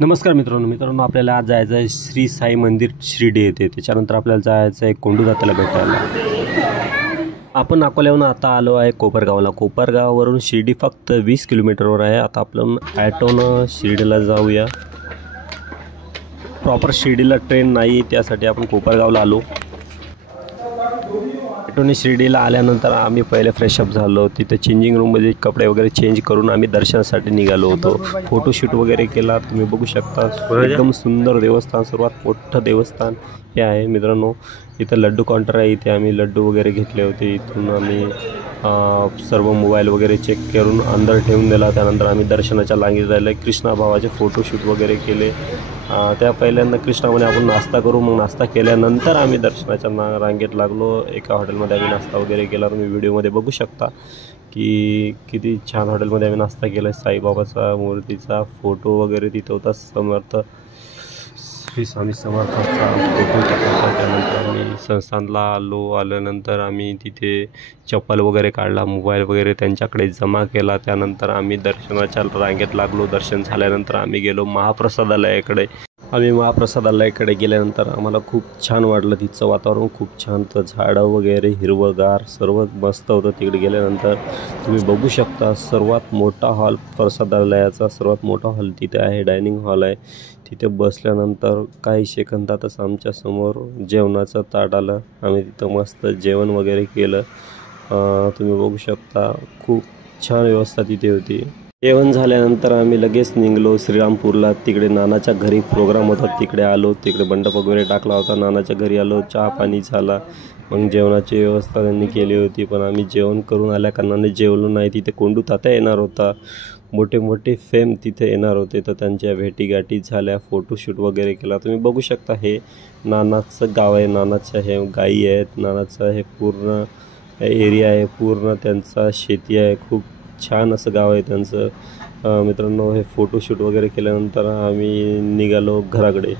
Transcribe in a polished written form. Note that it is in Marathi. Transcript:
नमस्कार मित्रांनो आपल्याला आज जायचं आहे श्री साई मंदिर शिर्डी येथे। त्याच्यानंतर आपल्याला जायचं आहे कोंडूदाताला भेटायला। आपण अकोल्याहून आता आलो आहे कोपरगावला। कोपरगाववरून शिर्डी फक्त 20 किलोमीटरवर आहे। आता आपण ॲटोनं शिर्डीला जाऊया। प्रॉपर शिर्डीला ट्रेन नाही, त्यासाठी आपण कोपरगावला आलो। ॲटोने शिर्डीला आल्यानंतर आम्ही पहिले फ्रेशअप झालो। तिथे चेंजिंग रूममध्ये कपडे वगैरे चेंज करून आम्ही दर्शनासाठी निघालो होतो। फोटोशूट वगैरे केला, तुम्ही बघू शकता। एकदम सुंदर देवस्थान, सर्वात मोठं देवस्थान हे आहे मित्रांनो। इथं लड्डू काउंटर आहे, इथे आम्ही लड्डू वगैरे घेतले होते। इथून आम्ही सर्व मोबाईल वगैरे चेक करून अंदर ठेवून दिला। त्यानंतर आम्ही दर्शनाच्या रांगेत राहिले। कृष्णा भावाचे फोटोशूट वगैरे केले। त्या पहिल्यांदा कृष्णा म्हणे आपण नाश्ता करू, मग नाश्ता केल्यानंतर आम्ही दर्शनाच्या रांगेत लागलो। एका हॉटेलमध्ये आम्ही नाश्ता वगैरे केला, तुम्ही व्हिडिओमध्ये बघू शकता की किती छान हॉटेलमध्ये आम्ही नाश्ता केला। साईबाबाचा मूर्तीचा फोटो वगैरे तिथं होता, समर्थ श्री स्वामी समर्थाचा फोटो होता। त्यानंतर आम्ही संस्थानला आल्यानंतर आम्ही तिथे चप्पल वगैरे काढला, मोबाईल वगैरे त्यांच्याकडे जमा केला। त्यानंतर आम्ही दर्शनाच्या रांगेत लागलो। दर्शन झाल्यानंतर आम्ही गेलो महाप्रसादालयाकडे। आम्ही महाप्रसादालयाकडे गेल्यानंतर आम्हाला खूप छान वाटलं। तिथचं वातावरण खूप छान होतं, झाडं वगैरे हिरवंगार सर्व मस्त होतं। तिकडे गेल्यानंतर तुम्ही बघू शकता सर्वात मोठा हॉल प्रसादालयाचा, सर्वात मोठा हॉल तिथे आहे, डायनिंग हॉल आहे। तिथे बसल्यानंतर काही सेकंदातच आमच्यासमोर जेवणाचं ताट आलं। आम्ही तिथं मस्त जेवण वगैरे केलं। तुम्ही बघू शकता खूप छान व्यवस्था तिथे होती। जेवण झाल्यानंतर आम्ही लगेच निघलो श्रीरामपूरला। तिकडे नानाच्या घरी प्रोग्राम होता, तिकडे आलो। तिकडे मंडप वगैरे टाकला होता, नानाच्या घरी आलो। चहा पाणी झाला, मग जेवणाची व्यवस्था त्यांनी केली होती। पण आम्ही जेवण करून आल्या कारणाने जेवलो नाही। तिथे कोंडू तात्या येणार होता, मोठे मोठे फेम तिथे येणार होते, तर त्यांच्या भेटीगाठी झाल्या, फोटोशूट वगैरे केला। तुम्ही बघू शकता हे नानाचं गाव आहे, नानाचं हे गाई आहेत, नानाचं हे पूर्ण एरिया आहे, पूर्ण त्यांचा शेती आहे। खूप छान असं गाव आहे त्यांचं। मित्रांनो हे फोटोशूट वगैरे केल्यानंतर आम्ही निघालो घराकडे।